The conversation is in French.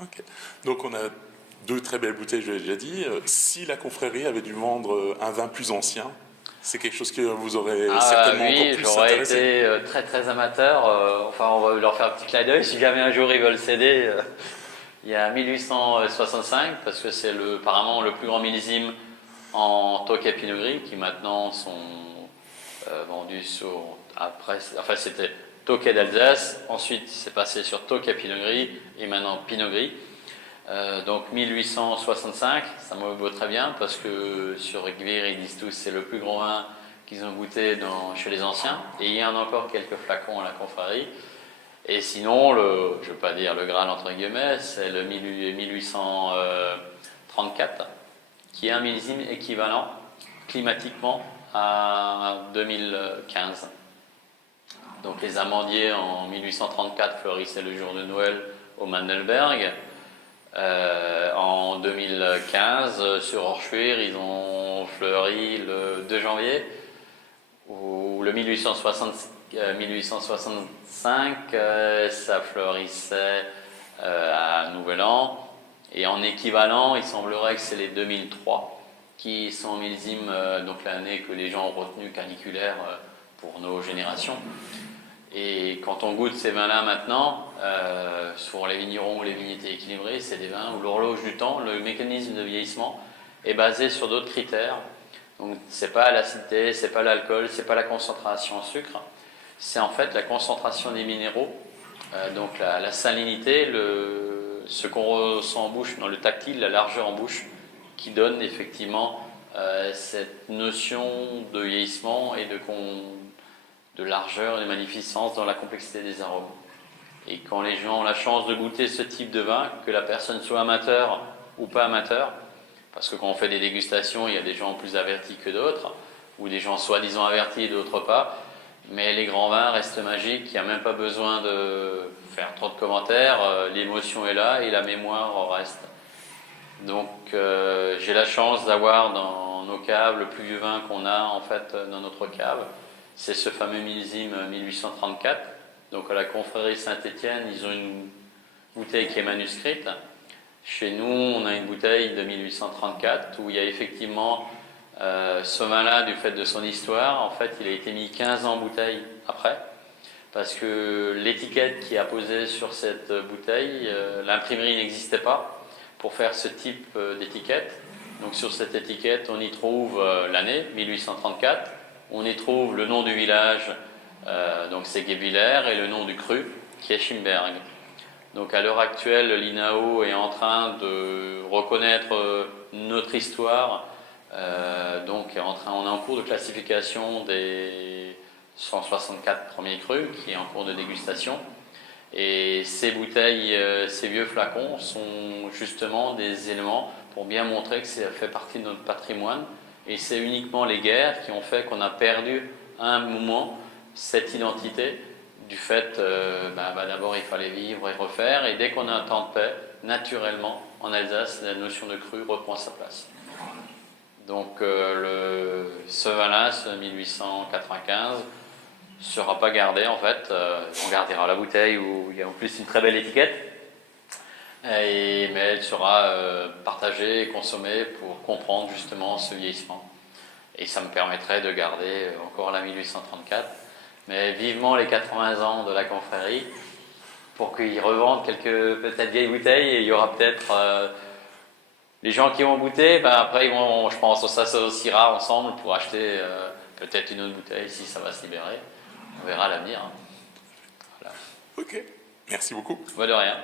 Ok. Donc on a deux très belles bouteilles, je l'ai déjà dit. Si la confrérie avait dû vendre un vin plus ancien, c'est quelque chose que vous aurez certainement encore Oui, plus j'aurais intéressé. été très très amateur. Enfin, on va leur faire un petit clin d'œil. Si jamais un jour ils veulent céder, il y a 1865, parce que c'est apparemment le plus grand millésime en Tokay Pinot Gris, qui maintenant sont vendus enfin c'était Tokay d'Alsace, ensuite c'est passé sur Tokay Pinot Gris, et maintenant Pinot Gris. Donc 1865, ça me vaut très bien, parce que sur Gvir, ils disent tous c'est le plus grand vin qu'ils ont goûté chez les anciens, et il y en a encore quelques flacons à la confrérie. Et sinon, je ne veux pas dire le Graal entre guillemets, c'est le 1834, qui est un millésime équivalent climatiquement à 2015. Donc les amandiers en 1834 fleurissaient le jour de Noël au Mandelberg. En 2015, sur Orschwir, ils ont fleuri le 2 janvier, ou le 1865, ça fleurissait à Nouvel An. Et en équivalent, il semblerait que c'est les 2003 qui sont millésimes, donc l'année que les gens ont retenu caniculaire pour nos générations. Et quand on goûte ces vins-là maintenant, sur les vignerons ou les vignetés équilibrés, c'est des vins où l'horloge du temps, le mécanisme de vieillissement, est basé sur d'autres critères. Donc c'est pas l'acidité, c'est pas l'alcool, c'est pas la concentration en sucre, c'est en fait la concentration des minéraux, donc la salinité, ce qu'on ressent en bouche, dans le tactile, la largeur en bouche, qui donne effectivement cette notion de vieillissement et de largeur et de magnificence dans la complexité des arômes. Et quand les gens ont la chance de goûter ce type de vin, que la personne soit amateur ou pas amateur, parce que quand on fait des dégustations, il y a des gens plus avertis que d'autres, ou des gens soi-disant avertis et d'autres pas, mais les grands vins restent magiques, il n'y a même pas besoin de faire trop de commentaires, l'émotion est là et la mémoire reste. Donc j'ai la chance d'avoir dans nos caves le plus vieux vin qu'on a en fait dans notre cave, c'est ce fameux millésime 1834. Donc à la confrérie Saint-Étienne, ils ont une bouteille qui est manuscrite. Chez nous, on a une bouteille de 1834 où il y a effectivement ce vin-là, du fait de son histoire, en fait, il a été mis 15 ans en bouteille après, parce que l'étiquette qui est apposée sur cette bouteille, l'imprimerie n'existait pas pour faire ce type d'étiquette. Donc sur cette étiquette, on y trouve l'année 1834, on y trouve le nom du village, donc c'est Guebwiller, et le nom du cru, qui est Schimberg. Donc à l'heure actuelle, l'INAO est en train de reconnaître notre histoire. Donc on est en cours de classification des 164 premiers crus, qui est en cours de dégustation. Et ces bouteilles, ces vieux flacons sont justement des éléments pour bien montrer que ça fait partie de notre patrimoine. Et c'est uniquement les guerres qui ont fait qu'on a perdu à un moment cette identité. Du fait, d'abord il fallait vivre et refaire, et dès qu'on a un temps de paix, naturellement, en Alsace, la notion de cru reprend sa place. Donc ce vin-là, ce 1895, ne sera pas gardé en fait, on gardera la bouteille où il y a en plus une très belle étiquette, mais elle sera partagée et consommée pour comprendre justement ce vieillissement. Et ça me permettrait de garder encore la 1834. Mais vivement les 80 ans de la confrérie pour qu'ils revendent quelques peut-être vieilles bouteilles, et il y aura peut-être les gens qui vont goûter, après ils vont, je pense, on s'associera ensemble pour acheter peut-être une autre bouteille si ça va se libérer. On verra à l'avenir. Voilà. Ok, merci beaucoup. De rien.